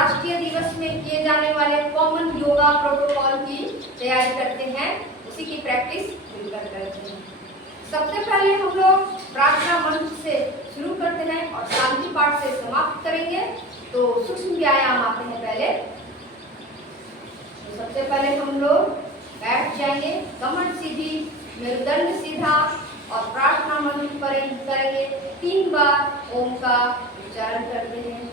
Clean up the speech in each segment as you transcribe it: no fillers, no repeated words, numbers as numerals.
राष्ट्रीय दिवस में किए जाने वाले कॉमन योगा प्रोटोकॉल की तैयारी करते हैं, उसी की प्रैक्टिस मिलकर करते हैं। सबसे पहले हम लोग प्रार्थना मंत्र से शुरू करते हैं और शांति पाठ से समाप्त करेंगे। तो सूक्ष्म व्यायाम आते हैं पहले। तो सबसे पहले हम लोग बैठ जाएंगे, कमर सीधी, मेरुदंड सीधा और प्रार्थना मंत्र करेंगे। 3 बार ओम का उच्चारण करते हैं।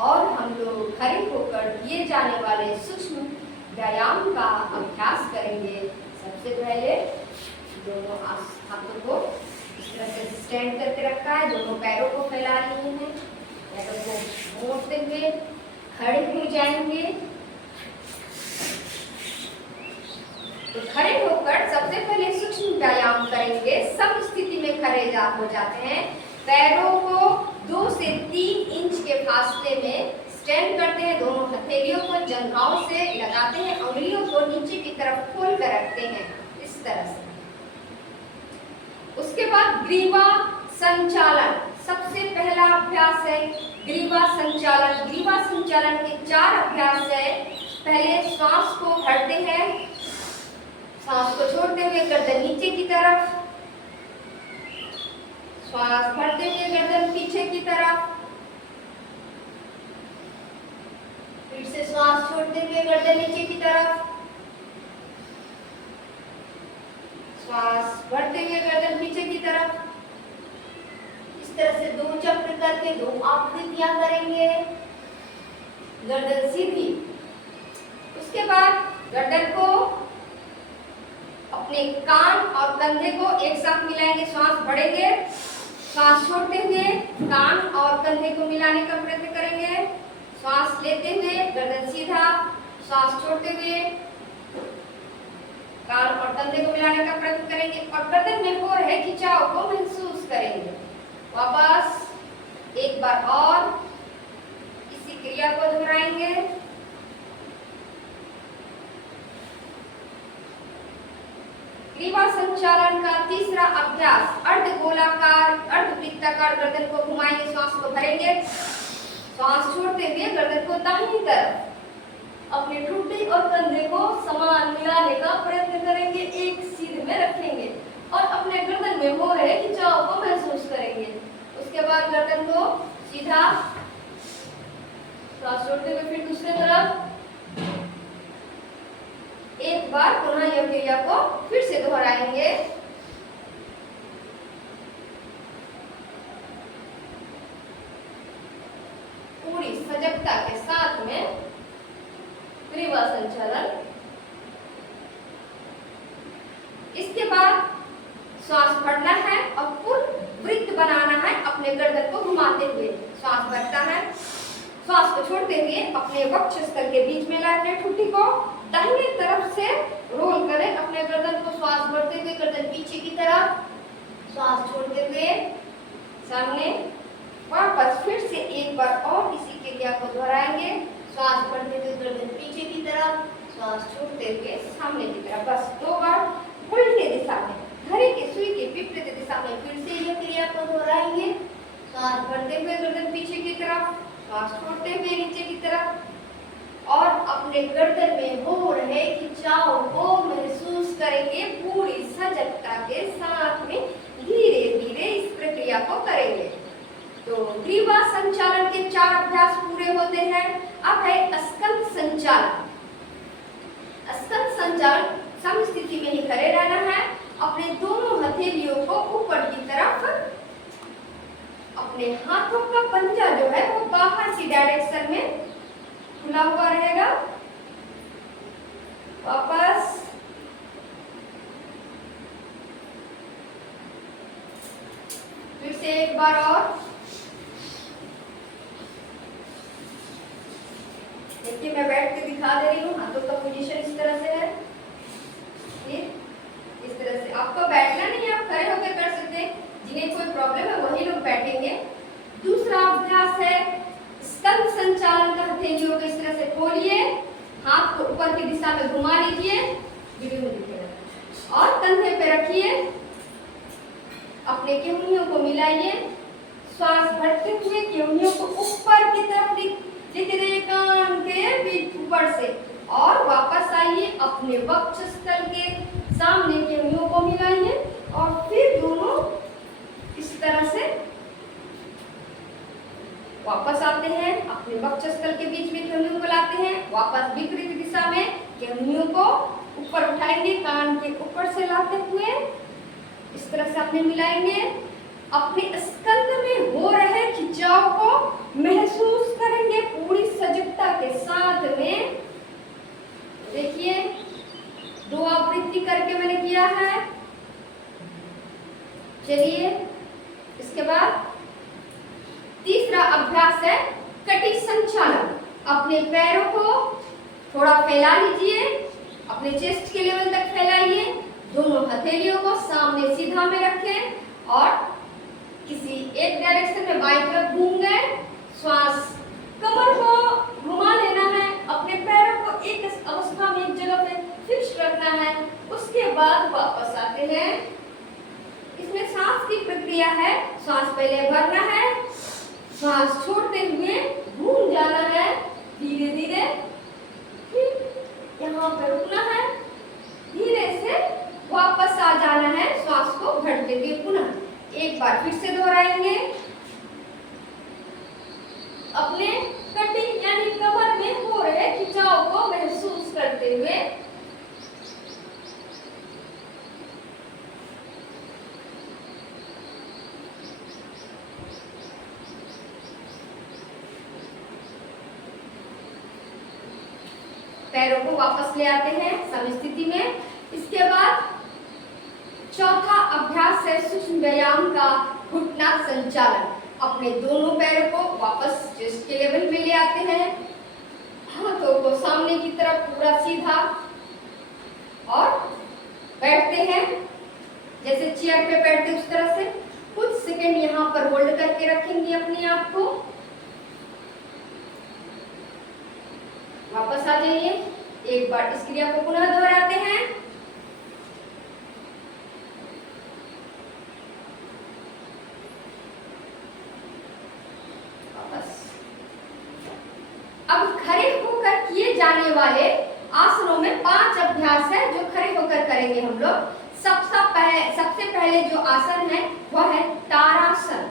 और हम लोग खड़े होकर किए जाने वाले सूक्ष्म व्यायाम का अभ्यास करेंगे। सबसे पहले दोनों हाथों को इस तरह से स्टैंड करके रखा है, दोनों पैरों को फैला लिए हैं, पैरों को मोड़ते हुए खड़े हो जाएंगे। तो खड़े होकर सबसे पहले सूक्ष्म व्यायाम करेंगे। सम स्थिति में खड़े हो जाते हैं, पैरों को 2 से 3 इंच के फासले में स्टैंड करते हैं, दोनों हथेलियों को जंघाओं से लगाते हैं, उंगलियों को नीचे की तरफ खोल कर रखते हैं इस तरह से। उसके बाद ग्रीवा संचालन, सबसे पहला अभ्यास है ग्रीवा संचालन। ग्रीवा संचालन के 4 अभ्यास है। पहले श्वास को भरते हैं, सांस को छोड़ते हुए गर्दन नीचे की तरफ, श्वास भरते हुए गर्दन पीछे की तरफ, फिर से श्वास छोड़ते हुए गर्दन नीचे की तरफ, श्वास भरते हुए गर्दन पीछे की तरफ। इस तरह से 2 चक्र करके 2 आकृतियां करेंगे। गर्दन सीधी। उसके बाद गर्दन को अपने कान और कंधे को एक साथ मिलाएंगे, श्वास भरेंगे, श्वास छोड़ते हुए कान और कंधे को मिलाने का प्रयत्न करेंगे। श्वास लेते हुए गर्दन सीधा, श्वास छोड़ते हुए कान और कंधे को मिलाने का प्रयत्न करेंगे और गर्दन में हो रहे खिंचाव को महसूस करेंगे। वापस एक बार और इसी क्रिया को दोहराएंगे। ग्रीवा संचालन का तीसरा अभ्यास अर्ध गोलाकार अर्धवृत्ताकार गर्दन को घुमाएंगे, श्वास को भरेंगे, श्वास छोड़ते हुए गर्दन को दाहिनी तरफ अपने ठुड्डी और कंधे को समान मिलाने का प्रयत्न करेंगे, एक सीध में रखेंगे और अपने गर्दन में हो रहे खिंचाव को महसूस करेंगे। उसके बाद गर्दन को सीधा, श्वास छोड़ते हुए फिर दूसरी तरफ एक बार पुनः यह क्रिया को फिर से दोहराएंगे। पूरी सजगता के साथ में ग्रीवा संचालन। इसके बाद श्वास भरना है और पूर्ण वृत्त बनाना है अपने गर्दन को घुमाते हुए। श्वास भरता है, श्वास को छोड़ते हुए अपने वक्षस्थल के बीच में लाए, अपने ठुड्डी को दाहिने तरफ से रोल करें, अपने गर्दन को श्वास भरते हुए गर्दन पीछे की तरफ, श्वास छोड़ते हुए सामने, वापस फिर से एक बार और इसी क्रिया को दोहराएंगे। श्वास भरते हुए गर्दन पीछे की तरफ, श्वास छोड़ते हुए सामने की तरफ, बस 2 बार उल्टे दिशा में, घड़ी की सुई श्वास छोड़ते हुए नीचे की तरफ और अपने गर्दन में हो रहे खिंचाव को महसूस करेंगे। पूरी सजगता के साथ में धीरे धीरे इस प्रक्रिया को करेंगे। तो ग्रीवा संचालन के 4 अभ्यास पूरे होते हैं। अब है स्कंद संचालन। स्कंद संचालन समस्थिति में ही खड़े रहना है। अपने दोनों हथेलियों को ऊपर की तरफ, अपने हाथों का पंजा जो है वो बाहर की डायरेक्शन में खुला हुआ रहेगा। वापस फिर से एक बार और देखिए, मैं बैठ के दिखा दे रही हूँ। हाथों का पोजीशन इस तरह से है, इस तरह से। आपको बैठना नहीं, आप खड़े होकर कर सकते हैं। जिन्हें कोई प्रॉब्लम है वही लोग बैठेंगे। दूसरा अभ्यास है स्कंद संचालन का। हथेलियों को इस तरह से खोलिए, हाथ को ऊपर की दिशा में घुमा लीजिए, वीडियो में दिखेगा, और कंधे पे रखिए। अपने केहूनियों को मिलाइए, श्वास भरते हुए केहूनियों को ऊपर की तरफ लेते रहिए, कान के बीच ऊपर से, और वापस आइए। अपने वक्षस्थल के सामने केहूनियों को मिलाइए और फिर दोनों इस तरह से वापस आते हैं। अपने वक्षस्थल के बीच में केहूनियों को लाते हैं, वापस विपरीत दिशा में केहूनियों को ऊपर उठाएंगे, कान के ऊपर से लाते हुए इस तरह से अपने मिलाएंगे। अपने स्कंद में हो रहे खिंचाव को महसूस करेंगे पूरी सजगता के साथ में। देखिए, 2 आवृत्ति करके मैंने किया है। चलिए, इसके बाद तीसरा अभ्यास है कटी संचालन। अपने पैरों को थोड़ा फैला लीजिए, अपने चेस्ट के लेवल तक फैलाइए। दोनों हथेलियों को सामने सीधा में रखें और किसी एक डायरेक्शन में बाईं तरफ घूम गए। श्वास, कमर को घुमा लेना है। अपने पैरों को एक अवस्था में एक जगह पे फिक्स रखना है। उसके बाद वापस आते हैं। इसमें सांस की प्रक्रिया है। श्वास पहले भरना है, श्वास छोड़ते हुए घूम जाना है धीरे धीरे, फिर यहाँ पर रुकना है, धीरे से वापस आ जाना है। श्वास को भरते हुए पुनः एक बार फिर से दोहराएंगे। अपने कटिंग यानी कमर में हो रहे खिंचाव को महसूस करते हुए पैरों को वापस ले आते हैं समस्थिति में। इसके बाद चौथा अभ्यास है सूक्ष्म व्यायाम का घुटना संचालन। अपने दोनों पैरों को वापस चेस्ट के लेवल में ले आते हैं। हाथों को सामने की तरफ पूरा सीधा और बैठते हैं जैसे चेयर पे बैठते उस तरह से। कुछ सेकंड यहाँ पर होल्ड करके रखेंगे अपने आप को। वापस आ जाइए। एक बार इस क्रिया को पुनः दोहराते हैं। वापस। अब खड़े होकर किए जाने वाले आसनों में 5 अभ्यास है जो खड़े होकर करेंगे हम लोग। सबसे पहले जो आसन है वह है तारासन।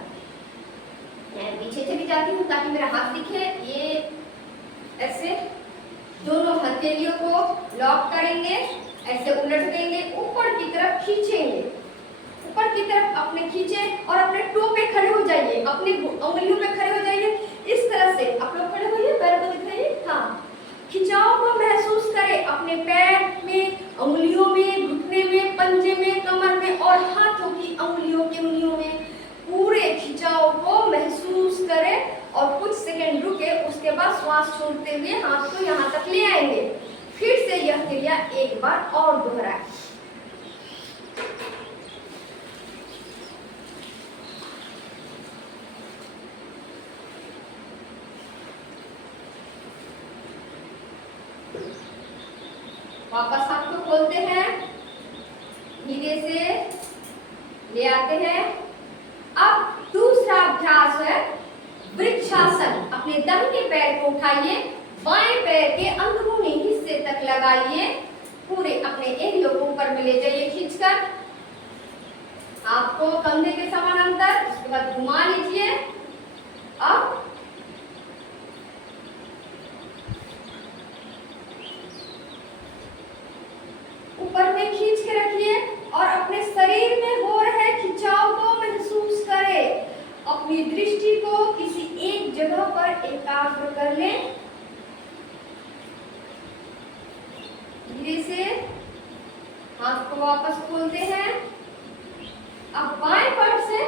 मैं पीछे चली जाती हूँ ताकि मेरा हाथ दिखे। ये ऐसे दोनों हथेलियों को लॉक करेंगे, ऐसे उलट देंगे, ऊपर की तरफ खींचेंगे। ऊपर की तरफ अपने खींचे और अपने टो पे खड़े हो जाइए, अपनी उंगलियों पे खड़े हो जाइए। इस तरह से आप लोग खड़े होइए, पैर को दिखाइए। हाँ, खिंचाव को महसूस करें अपने पैर में, उंगलियों में, घुटने में, पंजे में, कमर में और हाथों की उंगलियों में पूरे खिंचाव को महसूस करें और कुछ सेकंड रुके। उसके बाद श्वास छोड़ते हुए हाथ को यहाँ तक ले आएंगे। फिर से यह क्रिया एक बार और दोहराएं। वापस हाथ को खोलते हैं, धीरे से ले आते हैं। अब दूसरा अभ्यास है वृक्षासन। अपने दाहिने पैर को उठाइए, बाएं पैर के अंदरूनी हिस्से तक लगाइए, पूरे अपने एरियो को ऊपर में ले जाइए खींचकर, आपको कंधे के समानांतर। उसके बाद घुमा लीजिए। अब ऊपर में खींच के रखिए और अपने शरीर में हो रहे खिंचाव को महसूस करें। अपनी दृष्टि को किसी एक जगह पर एकाग्र कर लें। धीरे से हाथ को वापस खोलते हैं। अब बाएं पैर से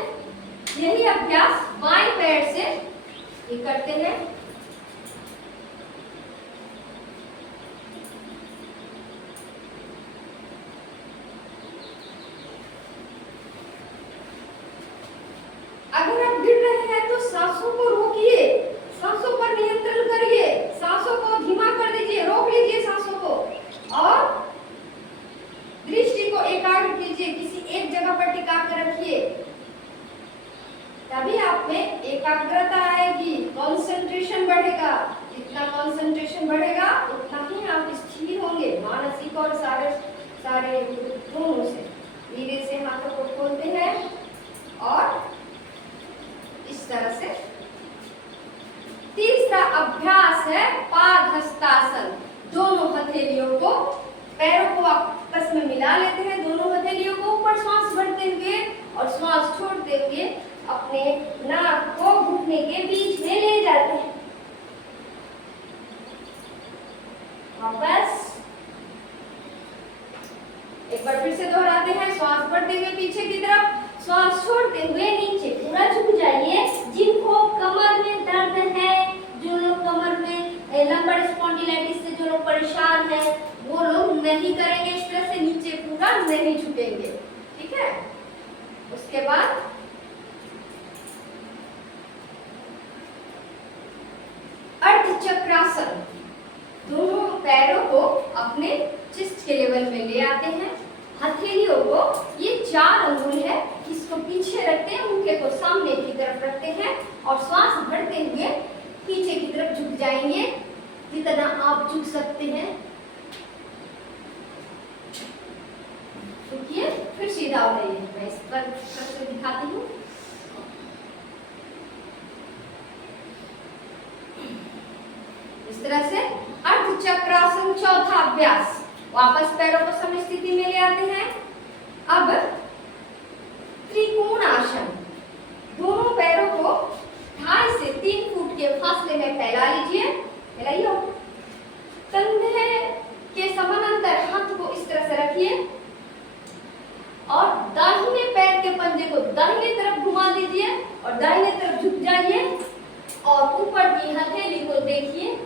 यही अभ्यास बाएं पैर से ये करते हैं। अगर आप गिर रहे हैं तो सांसों को रोकिए, सांसों पर नियंत्रण करिए, सांसों को धीमा कर दीजिए, रोक लीजिए सांसों को और दृष्टि को एकाग्र कीजिए, किसी एक जगह पर टिका कर रखिए। तभी आप में एकाग्रता आएगी, कंसंट्रेशन बढ़ेगा। जितना कंसंट्रेशन बढ़ेगा उतना ही आप स्थिर होंगे, मानसिक और सारे दोनों से। धीरे से हाथों को खोलते हैं और इस तरह से। तीसरा अभ्यास है पादहस्तासन। दोनों हथेलियों को, पैरों को आपस में मिला लेते हैं, दोनों हथेलियों को ऊपर श्वास भरते हुए और श्वास छोड़ते हुए अपने नाक को घुटने के बीच में ले जाते हैं। वापस एक बार फिर से दोहराते हैं। श्वास भरते हुए पीछे की तरफ, श्वास छोड़ते हुए नीचे पूरा झुक जाइए। जिनको कमर में दर्द है, जो लोग कमर में लंबर स्पॉन्डिलाइटिस से जो लोग परेशान हैं, वो लोग नहीं करेंगे इस तरह से, नीचे पूरा नहीं झुकेंगे। ठीक है। उसके बाद अर्धचक्रासन। दोनों पैरों को अपने चिस्ट के लेवल में ले आते हैं। हथेलियों को, ये 4 अंगुल है, इसको पीछे रखते हैं, मुंह को सामने की तरफ रखते हैं और श्वास भरते हुए पीछे की तरफ झुक जाएंगे, जितना आप झुक सकते हैं। झुकिए, फिर सीधा हो जाइए। मैं इस पर करके दिखाती हूँ। इस तरह से अर्धचक्रासन चौथा अभ्यास। वापस पैरों को सम स्थिति में ले आते हैं। अब त्रिकोण आसन। दोनों पैरों को 2.5 से 3 फुट के फासले में फैला लीजिए। फैलाइए। कंधे के समानांतर हाथ को इस तरह से रखिए और दाहिने पैर के पंजे को दाहिने तरफ घुमा दीजिए और दाहिने तरफ झुक जाइए और ऊपर की हथेली को देखिए।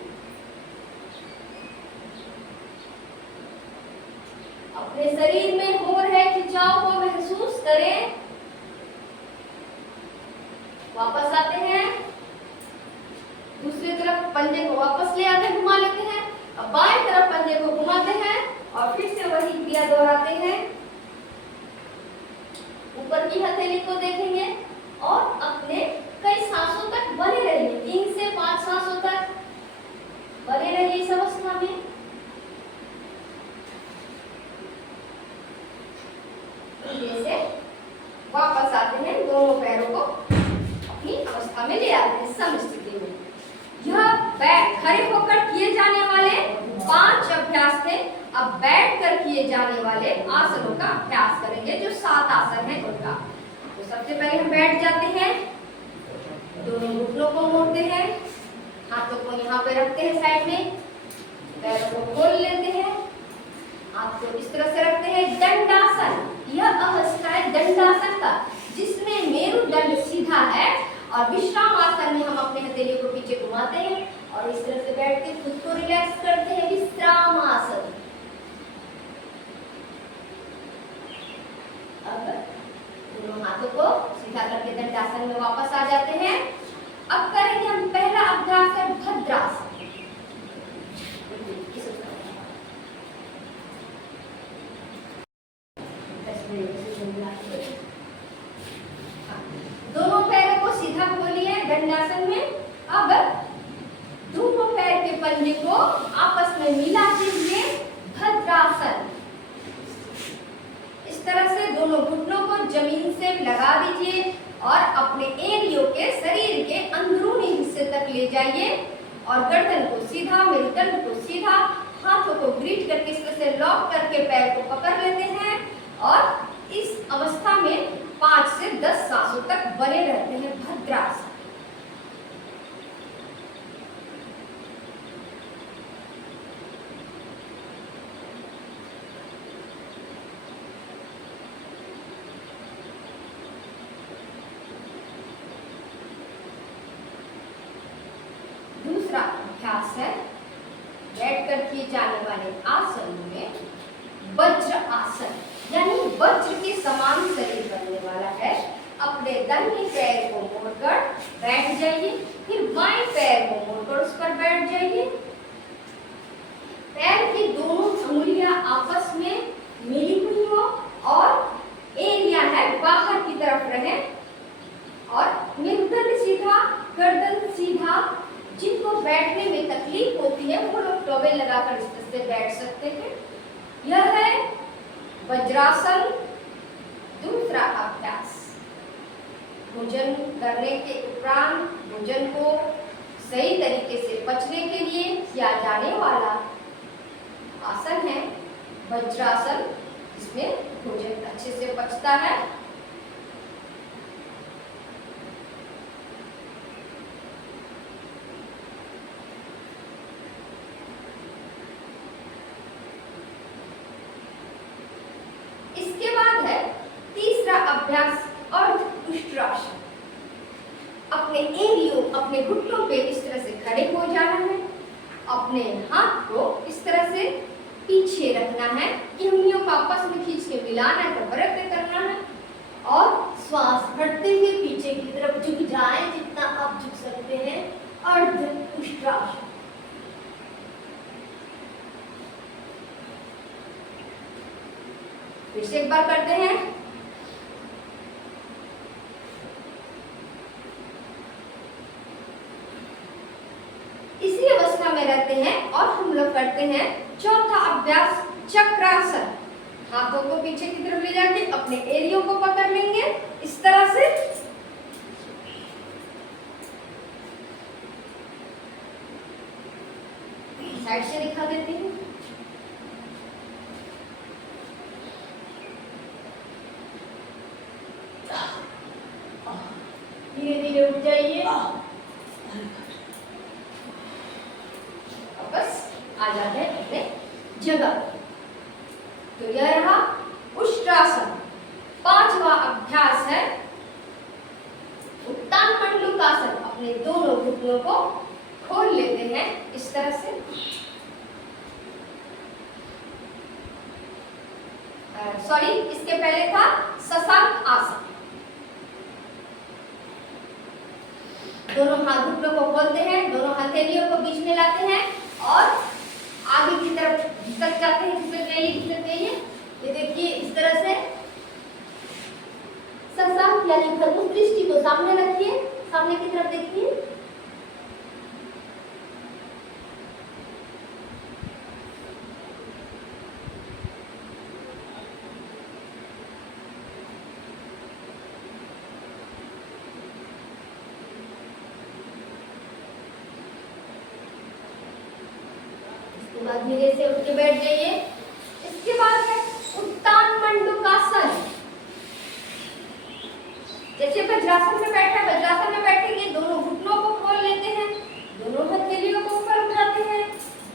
अपने शरीर में हो रहे खिंचाव को महसूस करें। वापस आते हैं, दूसरी तरफ पंजे को वापस ले आते, घुमा लेते हैं। अब बाएं तरफ पंजे को घुमाते हैं और फिर से वही क्रिया दोहराते हैं। ऊपर की हथेली को देखेंगे और अपने कई सांसों तक बने रहिए, 3 से 5 सांसों तक बने रहिए इस अवस्था में। जैसे वापस आते हैं, दोनों पैरों को अपनी अवस्था में ले आते हैं, सम स्थिति में। यह खड़े होकर किए जाने वाले 5 अभ्यास थे। अब बैठकर किए जाने वाले आसनों का अभ्यास करेंगे, जो 7 आसन है उनका। तो सबसे पहले हम बैठ जाते हैं, दोनों घुटनों को मोड़ते हैं, हाथों को यहाँ पे रखते हैं साइड में, पैरों को खोल लेते हैं, हाथ को इस तरह से रखते हैं। दंडासन। यह अवस्था है दंडासन का, जिसमें मेरुदंड सीधा है और विश्राम आसन में हम अपने हथेलियों को पीछे घुमाते हैं और इस तरह से बैठ के खुद को रिलैक्स करते हैं। विश्राम आसन। अब दोनों हाथों को सीधा करके दंडासन में वापस आ जाते हैं। अब करेंगे हम पहला अभ्यास है भद्रासन। दोनों पैरों को सीधा खोलिए दंडासन में। अब पंजे को आपस में मिला दीजिए, भद्रासन। इस तरह से दोनों घुटनों को जमीन से लगा दीजिए और अपने एरियो के शरीर के अंदरूनी हिस्से तक ले जाइए और गर्दन को सीधा, मेरुदंड को सीधा, हाथों को ग्रीट करके इस तरह से लॉक करके पैर को पकड़ लेते हैं और इस अवस्था में 5 से 10 सांसों तक बने रहते हैं, भद्रासन। दूसरा अभ्यास है बैठकर किए जाने वाले आसन में वज्र आसन, यानी वज्र के समान शरीर बनने वाला है। अपने दाहिने पैर को मोड़कर बैठ जाइए, फिर बाएं पैर को मोड़कर उस पर बैठ जाइए। पैर की दोनों अंगुलियां आपस में मिली हुई हो और एरिया है बाहर की तरफ रहे और मेरुदंड सीधा, गर्दन सीधा। जिनको बैठने में तकलीफ होती है वो लोग टॉवेल लगाकर इस तरह से बैठ सकते हैं। यह है वज्रासन। दूसरा अभ्यास, भोजन करने के उपरांत भोजन को सही तरीके से पचने के लिए किया जाने वाला आसन है वज्रासन, जिसमें भोजन अच्छे से पचता है। इसके बाद है तीसरा अभ्यास, अर्धउष्ट्रासन। अपने एरियो, अपने घुटनों पे इस तरह से खड़े हो जाना है, अपने हाथ को इस तरह से पीछे रखना है, उंगलियों को आपस में खींच के मिलाना है, बराबर करना है और श्वास भरते हुए पीछे की तरफ झुक जाए, जितना आप झुक सकते हैं। अर्धउष्ट्रासन। फिर से एक बार करते हैं। इसी अवस्था में रहते हैं और हम लोग करते हैं चौथा अभ्यास, चक्रासन। हाथों को पीछे की तरफ ले जाके अपने एरियो को पकड़ लेंगे इस तरह से। साइड से दिखा देती हूँ। धीरे धीरे उठ जाइए, वापस आ जाते हैं अपने जगह। तो यह रहा उष्ट्रासन। पांचवा अभ्यास है उत्तान मंडूकासन। अपने दोनों घुटनों को खोल लेते हैं इस तरह से। सॉरी, इसके पहले था शशांक आसन। दोनों हाथ घुटनों को खोलते हैं, दोनों हथेलियों को बीच में लाते हैं और आगे की तरफ घिसक जाते हैं। घिसक जाइए। ये देखिए इस तरह से शशांक यानी धनुष दृष्टि को सामने रखिए, सामने की तरफ देखिए। धीरे से उठ के बैठ जाइए। इसके बाद है उत्तान मंडूकासन। जैसे वज्रासन में बैठा है, वज्रासन में बैठेंगे, दोनों घुटनों को खोल लेते हैं, दोनों हथेलियों को ऊपर उठाते हैं,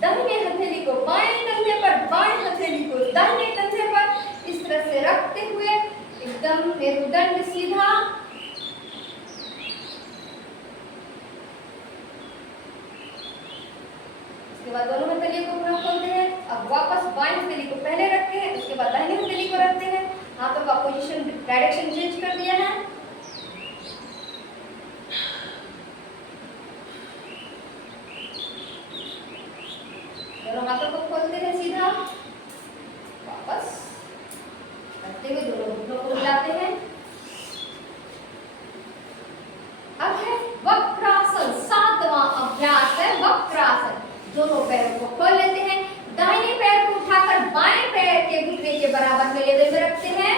दाहिने हथेली को बाएं कंधे पर, बाएं हथेली को दाहिने कंधे पर इस तरह से रखते हुए एकदम मेरुदंड सीधा। उसके बाद दोनों हथेलियों को पूरा खोलते हैं। अब वापस बाएं हथेली को पहले रखते हैं, उसके बाद दाहिनी हथेली को रखते हैं। हाथों का पोजीशन, डायरेक्शन चेंज कर दिया है। दोनों हाथों को खोलते हैं सीधा, वापस रखते हुए दोनों घुटनों को मिलाते हैं। अब है वक्रासन। सातवां अभ्यास है वक्रासन। दोनों पैरों को खोल लेते हैं। दाहिने पैर को उठाकर बाएं पैर के घुटने के बराबर में लेवल में रखते हैं।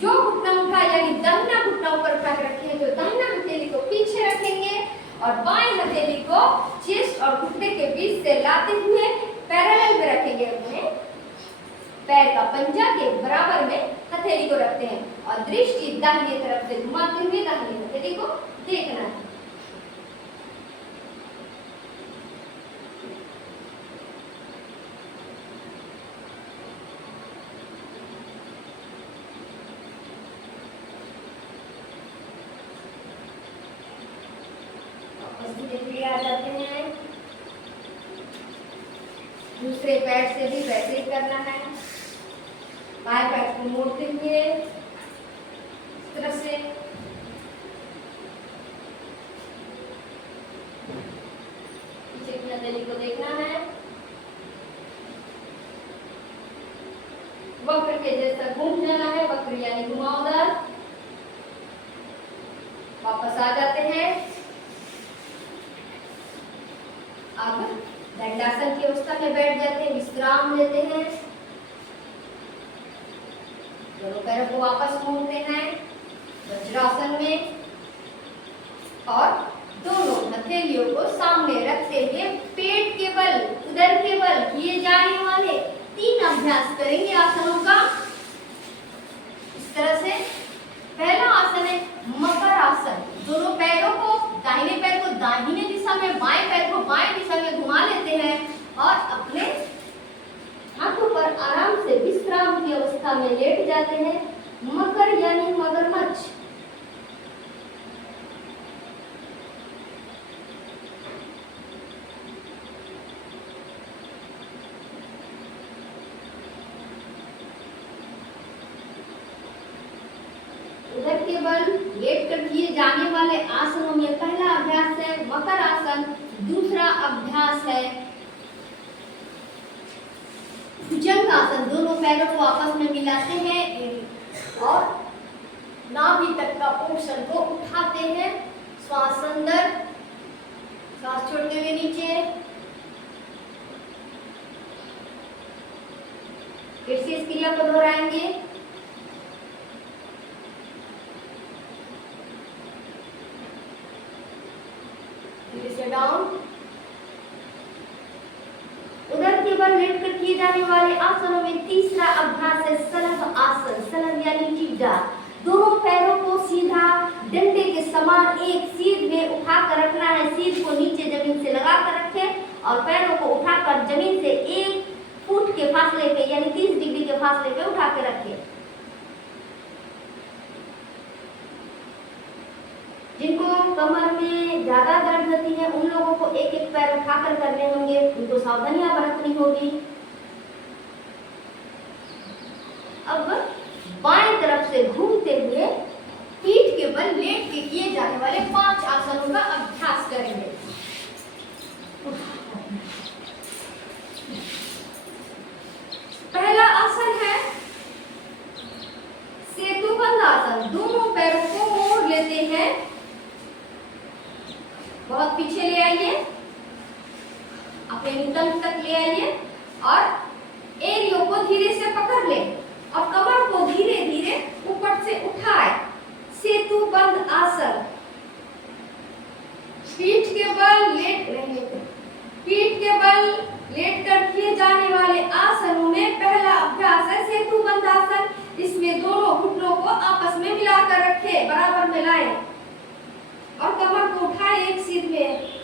जो घुटना उठा यानी दाहिना घुटना ऊपर उठा के रखे हैं, तो दाहिना हथेली को पीछे रखेंगे और बाएं हथेली को चेस्ट और घुटने के बीच से लाते हुए पैरेलल में रखेंगे। अपने पैर का पंजा के बराबर में हथेली को रखते हैं और दृष्टि दाहिने तरफ से घुमाते हुए दाहिने हथेली को देखना है। आ जाते हैं। दूसरे पैर से भी वैसे ही करना है। बाएं पैर को मोड़ते हुए इस तरह से पीछे की हथेली को देखना है। वक्र के जैसा घूम जाना है। वक्र यानी घुमावदार। वापस आ जाते हैं। अब दंडासन की अवस्था में बैठ जाते हैं, विश्राम लेते हैं। दोनों पैरों को वापस मोड़ते हैं वज्रासन में और दोनों हथेलियों को सामने रखते हुए पेट के बल, उदर के बल किए जाने वाले 3 अभ्यास करेंगे आसनों का। इस तरह से पहला आसन है मकर आसन। दोनों पैरों को, दाहिने पैर को दाहिने दिशा में, बाएं पैर को बाएं दिशा में घुमा लेते हैं और अपने हाथों पर आराम से विश्राम की अवस्था में लेट जाते हैं। मकर यानी मगरमच्छ। उदर के बल लेट कर किए जाने वाले आसनों में पहला अभ्यास है मकर आसन। दूसरा अभ्यास है भुजंग आसन। दोनों पैरों को आपस में मिलाते हैं और नाभि तक का पोर्शन को उठाते हैं। श्वास अंदर, श्वास छोड़ते हुए नीचे। फिर से इस क्रिया को दोहराएंगे। फिर से डाउन। उदर के बल लेट कर किए जाने वाले आसनों में तीसरा अभ्यास है सलभ आसन। सलभ यानी टिड्डा। दोनों पैरों को सीधा डंडे के समान एक सीध में उठाकर रखना है। सीध को नीचे जमीन से लगा कर रखें और पैरों को उठाकर जमीन से 1 फुट के फासले पे यानी 30 डिग्री के फासले पे उठा के रखें। जिनको कमर में ज्यादा दर्द होती है उन लोगों को एक एक पैर उठाकर करने होंगे, उनको सावधानियां बरतनी होगी। अब बाएं तरफ से घूमते हुए पीठ के बल लेट के किए जाने वाले 5 आसनों का अभ्यास करेंगे। पहला आसन है सेतुबंध आसन। दोनों पैरों को मोड़ लेते हैं, बहुत पीछे ले आइए, अपने नितंब तक ले आइए और एरियो को धीरे से पकड़ लें और कमर को धीरे धीरे ऊपर से उठाए। सेतुबंध आसन। पीठ के बल लेट रहे, पीठ के बल लेट कर किए जाने वाले आसनों में पहला अभ्यास है सेतुबंध आसन। इसमें दोनों घुटनों को आपस में मिलाकर रखें, बराबर में लाएं और कमर को उठाए एक सीध में।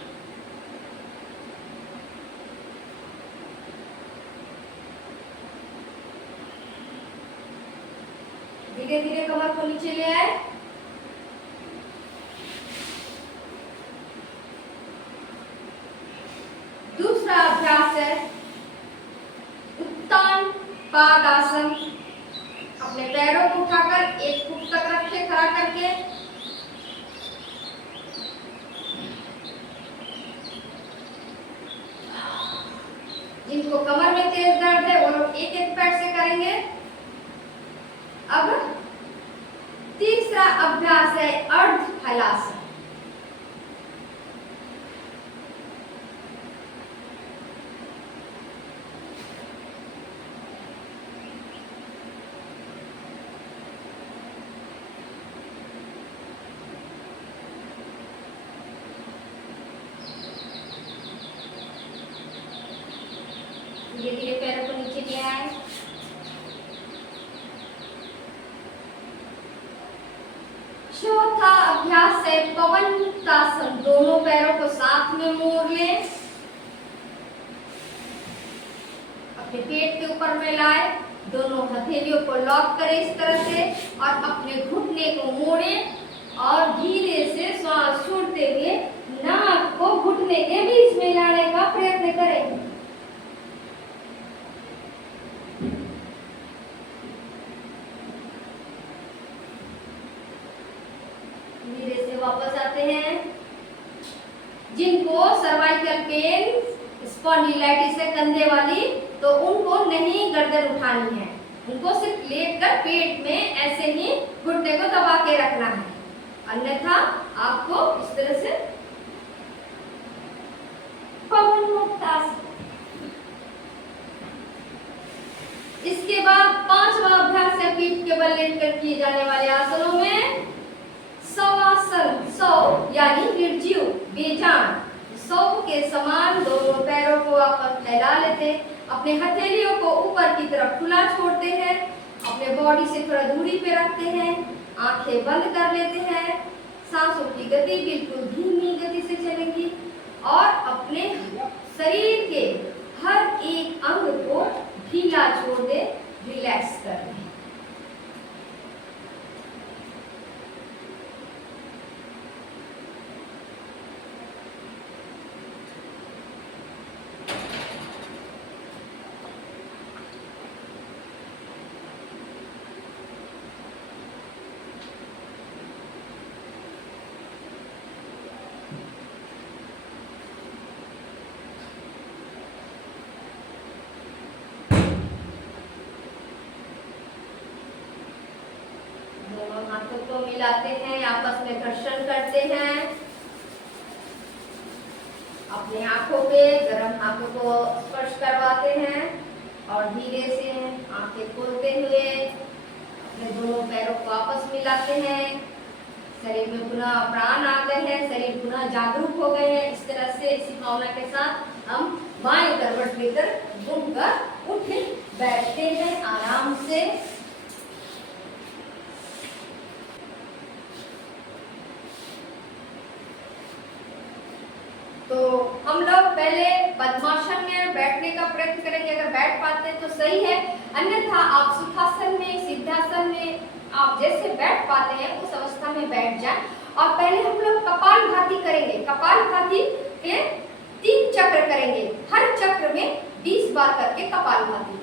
धीरे धीरे कमर को नीचे ले आए। दूसरा अभ्यास है उत्तान पादासन। अपने पैरों को उठाकर 1 फुट तक रखें खड़ा करके। जिनको कमर में तेज दर्द है वो लोग एक एक पैर से करेंगे। अब तीसरा अभ्यास है अर्ध हलासन। चौथा अभ्यास है पवनतासन। दोनों पैरों को साथ में मोड़ लें, अपने पेट के ऊपर में लाए, दोनों हथेलियों को लॉक करें इस तरह से और अपने घुटने को मोड़ें और धीरे से श्वास छोड़ते हुए नाक को घुटने के बीच में लाने का प्रयत्न करें। धीरे से वापस आते हैं। जिनको सर्वाइकल पेन, स्पॉन्डिलाइटिस है कंधे वाली, तो उनको नहीं गर्दन उठानी है, उनको सिर्फ लेटकर पेट में ऐसे ही घुटने को दबा के रखना है, अन्यथा आपको इस तरह से पवनमुक्तासन। इसके बाद पांचवा अभ्यास है पीठ के बल लेटकर किए जाने वाले आसनों में शवासन। शव यानी निर्जीव, बेजान। शव के समान दोनों पैरों को आप फैला लेते, अपने हथेलियों को ऊपर की तरफ खुला छोड़ते हैं, अपने बॉडी से थोड़ा दूरी पे रखते हैं, आंखें बंद कर लेते हैं। सांसों की गति बिल्कुल धीमी गति से चलेगी और अपने शरीर के हर एक अंग को ढीला छोड़ दे, रिलैक्स कर दें। हाथों को मिलाते हैं, आपस में घर्षण करते हैं, अपने आंखों पे गर्म हाथों को स्पर्श करवाते हैं और धीरे से आंखें खोलते हुए अपने दोनों पैरों को आपस मिलाते हैं। शरीर में पुनः प्राण आ गए हैं, शरीर पुनः जागरूक हो गए हैं। इस तरह से इसी भावना के साथ हम बाएं करवट लेकर घूमकर उठे बैठते हैं आराम से। तो हम लोग पहले पद्मासन में बैठने का प्रयत्न करेंगे, अगर बैठ पाते हैं तो सही है, अन्यथा आप सुखासन में, सिद्धासन में आप जैसे बैठ पाते हैं उस अवस्था में बैठ जाएं। और पहले हम लोग कपालभाति करेंगे। कपालभाति के 3 चक्र करेंगे, हर चक्र में 20 बार करके कपालभाति होगा।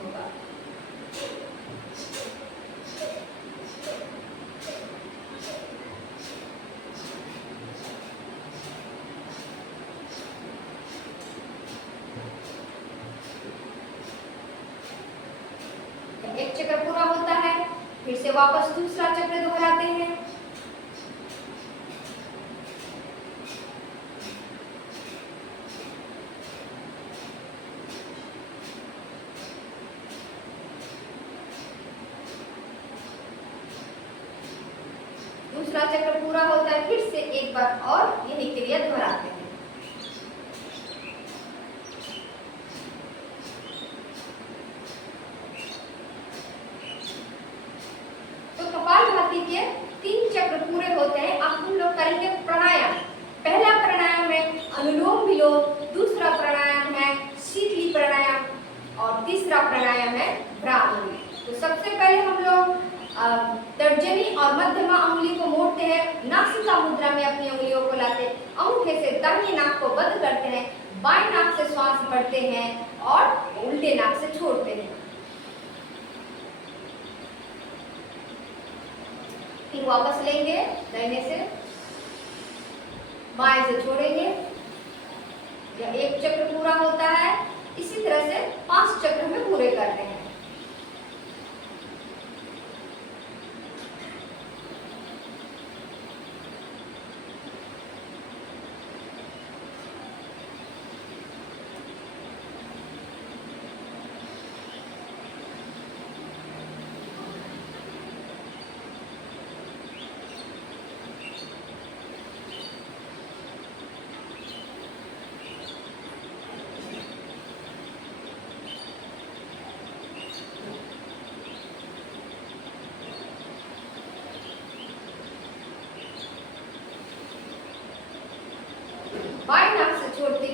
एक चक्र पूरा होता है, फिर से वापस दूसरा चक्र दोहराते हैं। दूसरा चक्र पूरा होता है, फिर से एक बार और यही क्रिया दोहराते हैं। के 3 चक्र पूरे होते हैं। अब हम लोग करेंगे प्राणायाम। पहला प्राणायाम है अनुलोम विलोम, दूसरा प्राणायाम है शीतली प्राणायाम और तीसरा प्राणायाम है भ्रामरी। तो सबसे पहले हम लोग तर्जनी और मध्यमा उंगली को मोड़ते हैं, नासिका मुद्रा में अपनी उंगलियों को लाते, अंगूठे से दाहिने नाक को बंद करते हैं, बाएं नाक से श्वास भरते हैं और उल्टे नाक से छोड़ते हैं। फिर वापस लेंगे, दाहिने से बाएं से छोड़ेंगे। यह एक चक्र पूरा होता है। इसी तरह से 5 चक्र में पूरे करते हैं।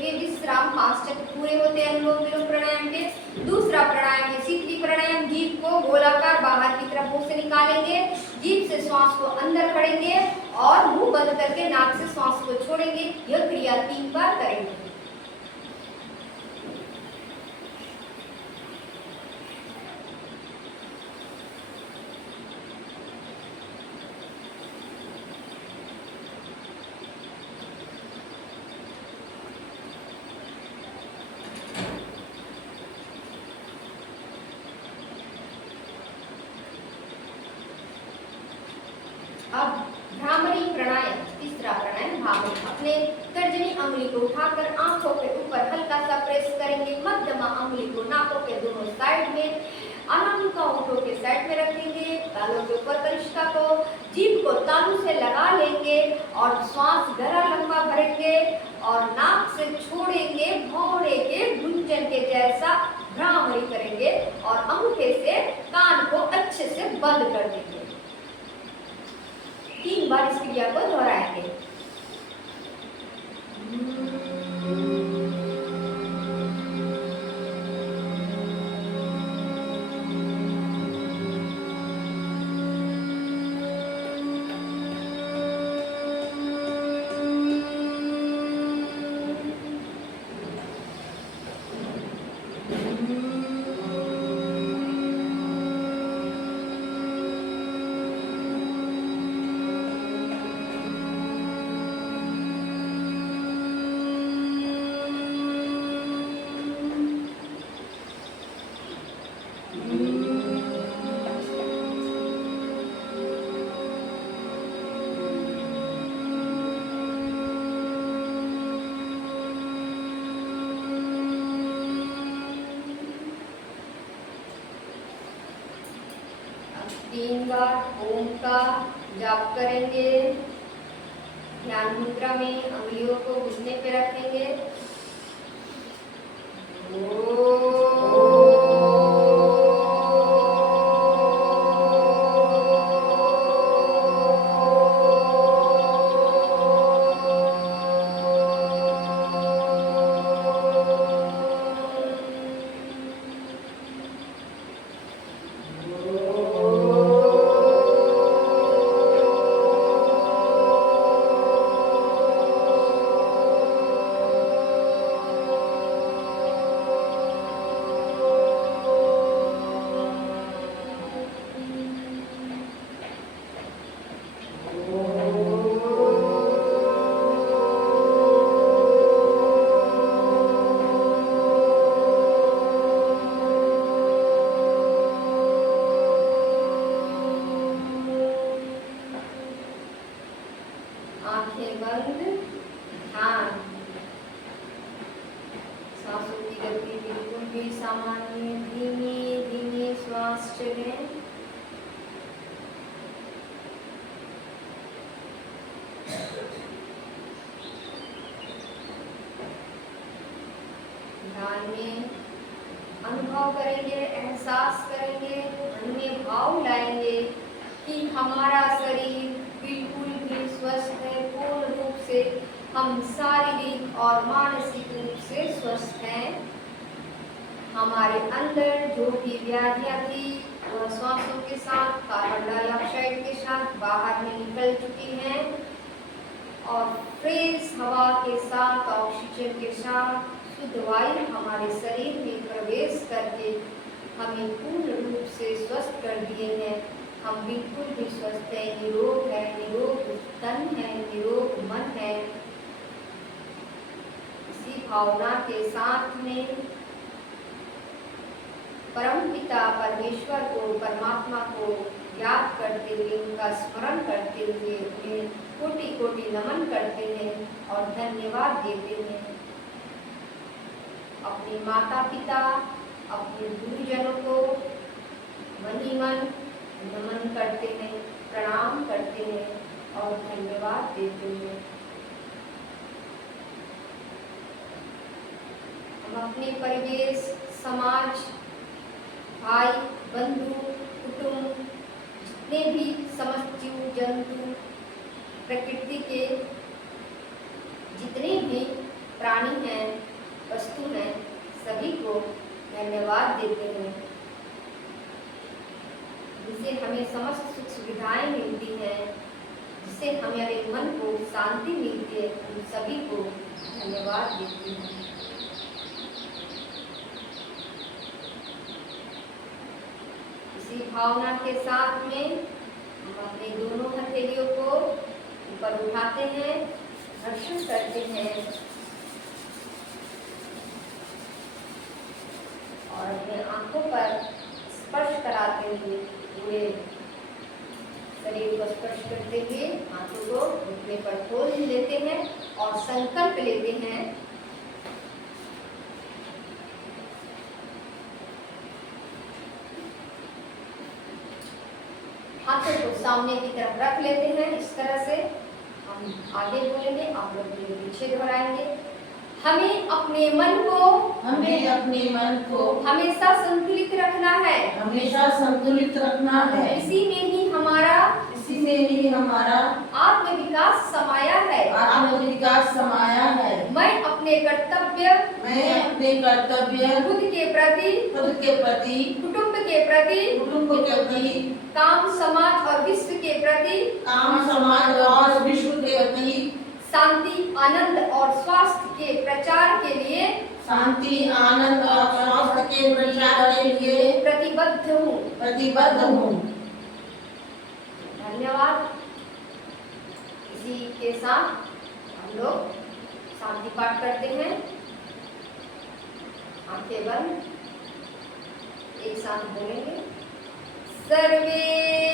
करेंगे विश्राम। 5 चक्र पूरे होते हैं अनुलोम विलोम प्राणायाम के। दूसरा प्राणायाम है शीतली प्राणायाम। जीभ को गोलाकार बाहर की तरफ मुंह से निकालेंगे, जीभ से श्वास को अंदर करेंगे और मुंह बंद करके नाक से श्वास को छोड़ेंगे। यह क्रिया 3 बार करेंगे। अब भ्रामरी प्राणायाम, तीसरा प्राणायाम भ्रामरी। अपने तर्जनी अंगुली को उठाकर आंखों के ऊपर हल्का सा प्रेस करेंगे। मध्यमा अंगुली को नाकों के दोनों साइड में, अनामिका होठों के साइड में रखेंगे। तालू के ऊपर कनिष्ठा को, जीभ को तालू से लगा लेंगे और श्वास गहरा लंबा भरेंगे और नाक से छोड़ेंगे। भौंरे के गुंजन के जैसा भ्रामरी करेंगे और अंगूठे से कान को अच्छे से बंद कर देंगे। 3 बार इस क्रिया को दोहराएंगे। तीन बार ओम का जाप करेंगे। ध्यान मुद्रा में अंगुलियों को घुटने पे रखेंगे। आंखें बंद, ध्यान। सांसों की गति बिल्कुल भी सामान्य, धीमे धीमे श्वास चलें। ध्यान में अनुभव करेंगे, एहसास करेंगे, मन में भाव लाएंगे कि हमारा शरीर बिल्कुल भी स्वस्थ है। पूर्ण रूप से हम शारीरिक और मानसिक रूप से स्वस्थ हैं। हमारे अंदर जो भी व्याधियां थी वह श्वासों के साथ, कार्बन डाइऑक्साइड के साथ बाहर में निकल चुकी हैं और फ्रेश हवा के साथ, ऑक्सीजन के साथ शुद्ध वायु हमारे शरीर में प्रवेश करके हमें पूर्ण रूप से स्वस्थ कर दिए हैं। हम बिल्कुल भी स्वस्थ है, निरोग है, निरोग तन है, निरोग मन है। इसी भावना के साथ में परमपिता परमेश्वर को, परमात्मा को याद करते हुए, उनका स्मरण करते हुए उन्हें कोटि कोटि नमन करते हैं और धन्यवाद देते हैं। अपने माता पिता, अपने गुरुजनों को मन ही मन नमन करते हैं, प्रणाम करते हैं और धन्यवाद देते हैं। हम अपने परिवेश, समाज, भाई बंधु, कुटुंब, जितने भी समस्त जीव जंतु, प्रकृति के जितने भी प्राणी हैं, वस्तु हैं, सभी को धन्यवाद देते हैं, जिससे हमें समस्त सुख सुविधाएं मिलती हैं, जिससे हमारे मन को शांति मिलती है, उन सभी को धन्यवाद देती हैं। इसी भावना के साथ में हम अपने दोनों हथेलियों को ऊपर उठाते हैं, घर्षण करते हैं और अपने आंखों पर स्पर्श कराते हुए पूरे शरीर को स्पर्श करते हुए आंखों को घुटने पर खोल लेते हैं और संकल्प लेते हैं हाथों को सामने की तरफ रख लेते हैं। इस तरह से हम आगे बोलेंगे, आप लोग पीछे दोहराएंगे। हमें अपने मन को हमेशा संतुलित रखना है, इसी में ही हमारा आत्मविकास समाया है। मैं अपने कर्तव्य खुद के प्रति, कुटुंब के प्रति, काम समाज और विश्व के प्रति, शांति आनंद और स्वास्थ्य के प्रचार के लिए प्रतिबद्ध हूँ। धन्यवाद। इसी के साथ हम लोग शांति पाठ करते हैं। आंखें बंद, एक साथ बोलेंगे। सर्वे